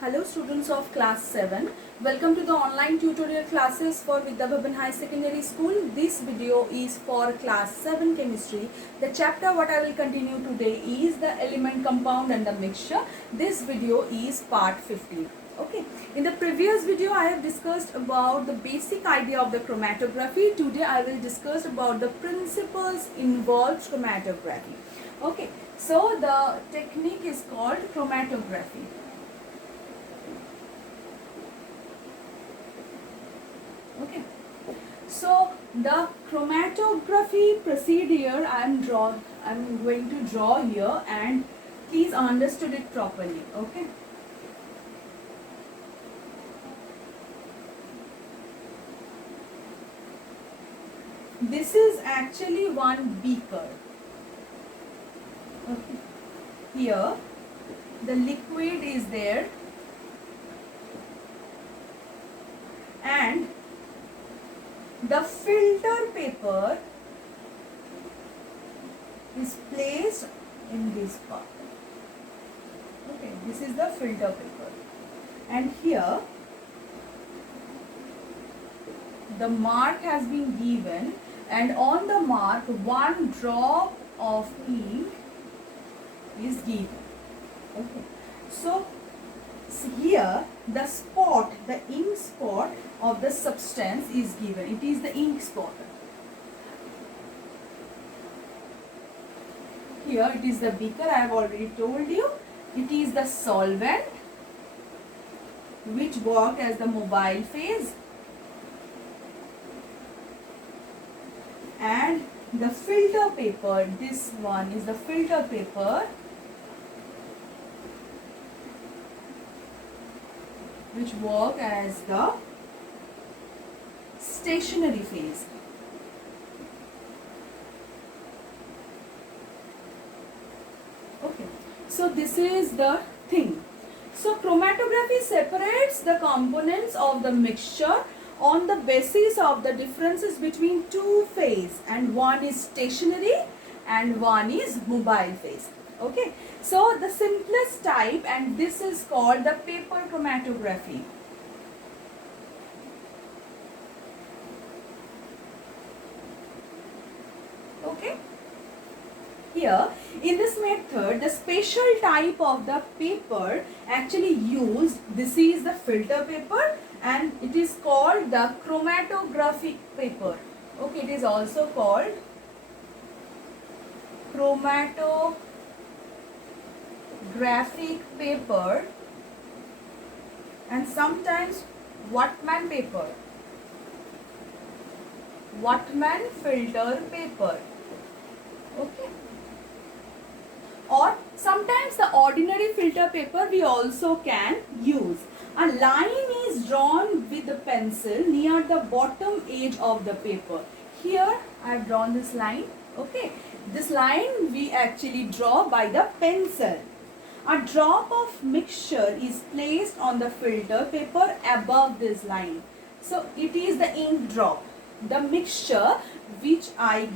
Hello students of class 7. Welcome to the online tutorial classes for Vidya Bhavan High Secondary School. This video is for class 7 chemistry. The chapter what I will continue today is the element compound and the mixture. This video is part 15. Okay. In the previous video I have discussed about the basic idea of the chromatography. Today I will discuss about the principles involved chromatography. Okay. So the technique is called chromatography. Okay, so the chromatography procedure I'm going to draw here, and please understood it properly. Okay, this is actually one beaker. Okay, here the liquid is there and the filter paper is placed in this part. Okay, this is the filter paper, and here the mark has been given, and on the mark one drop of ink is given. Okay, so here the spot, the ink spot of the substance is given. It is the ink spot. Here it is the beaker. I have already told you. It is the solvent which work as the mobile phase, and the filter paper, this one is the filter paper which work as the stationary phase. Okay, so this is the thing. So chromatography separates the components of the mixture on the basis of the differences between two phase, and one is stationary and one is mobile phase. Okay, so the simplest type, and this is called the paper chromatography. Okay, here in this method the special type of the paper actually used, this is the filter paper, and it is called the chromatographic paper. Okay, it is also called chromatographic paper and sometimes Whatman paper, Whatman filter paper. Okay, or sometimes the ordinary filter paper we also can use. A line is drawn with the pencil near the bottom edge of the paper. Here I have drawn this line. Okay, this line we actually draw by the pencil. A drop of mixture is placed on the filter paper above this line. So it is the ink drop, the mixture which I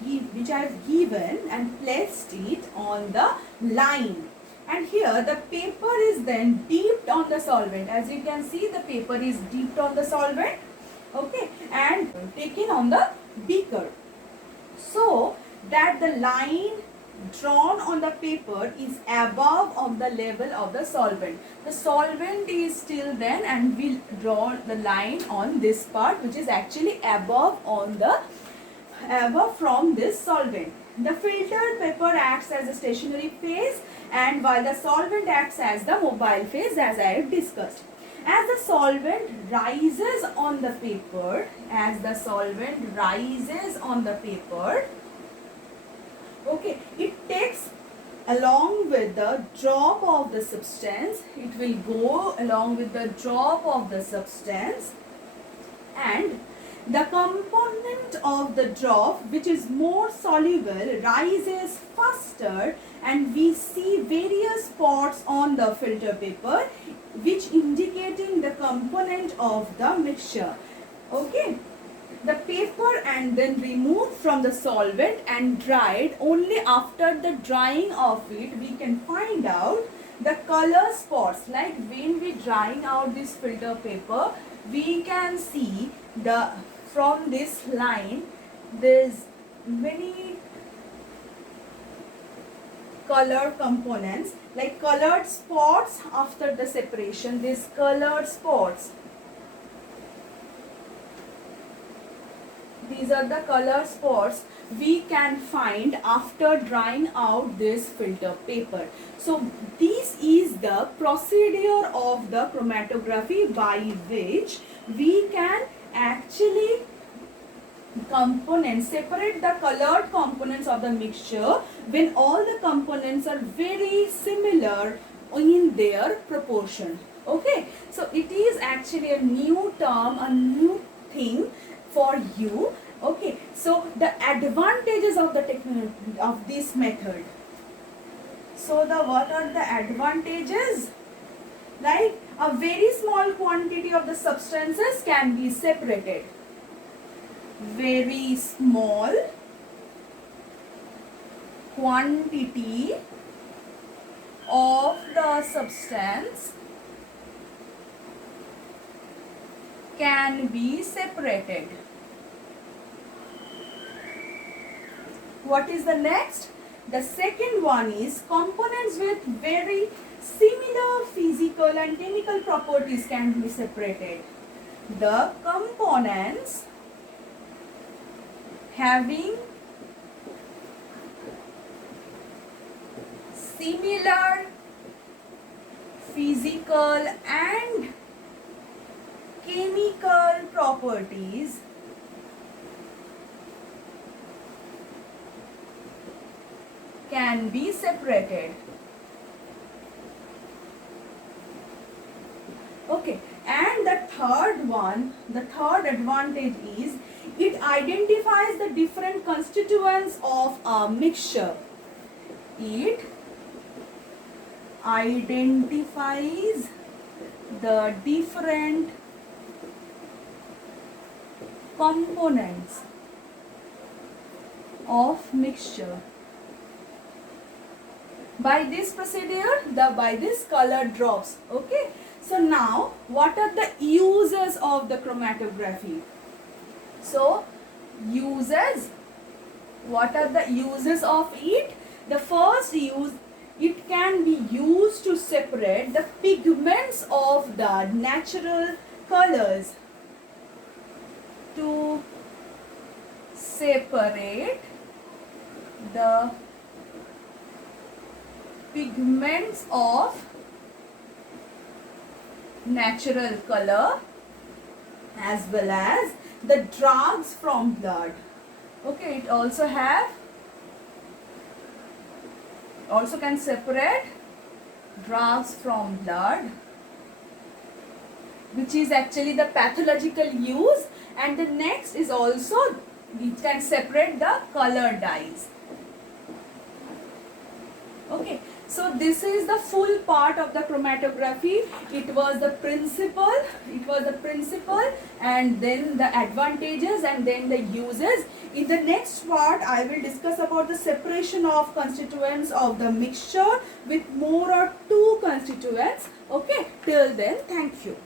have given and placed it on the line. And here the paper is then dipped on the solvent. As you can see, the paper is dipped on the solvent. Okay, and taken on the beaker, so that the line drawn on the paper is above of the level of the solvent. The solvent is still then, and we'll draw the line on this part which is actually above from this solvent. The filtered paper acts as a stationary phase, and while the solvent acts as the mobile phase, as I have discussed. As the solvent rises on the paper, okay, it takes along with the drop of the substance, it will go along with the drop of the substance, and the component of the drop which is more soluble rises faster, and we see various spots on the filter paper which indicating the component of the mixture. Okay, the paper and then removed from the solvent and dried. Only after the drying of it we can find out the color spots, like when we drying out this filter paper, we can see the from this line there's many color components, like colored spots after the separation. These colored spots, these are the color spots we can find after drying out this filter paper. So this is the procedure of the chromatography by which we can actually separate the colored components of the mixture when all the components are very similar in their proportion. Okay, so it is actually a new term, a new thing for you. Okay, so the advantages of the technology of this method. So what are the advantages? Like a very small quantity of the substances can be separated. Very small quantity of the substance can be separated. What is the next? The second one is components with very similar physical and chemical properties can be separated. The components having similar physical and chemical properties can be separated. Okay, and the third one, the third advantage is it identifies the different constituents of a mixture. It identifies the different components of mixture. By this procedure, by this color drops. Okay, so now what are the uses of the chromatography? So uses, what are the uses of it? The first use, it can be used to separate the pigments of the natural colors. To separate the pigments of natural color as well as the drugs from blood. Okay, it also can separate drugs from blood, which is actually the pathological use, and the next is also it can separate the color dyes. Okay, so this is the full part of the chromatography. It was the principle, and then the advantages, and then the uses. In the next part, I will discuss about the separation of constituents of the mixture with more or two constituents. Okay, till then, thank you.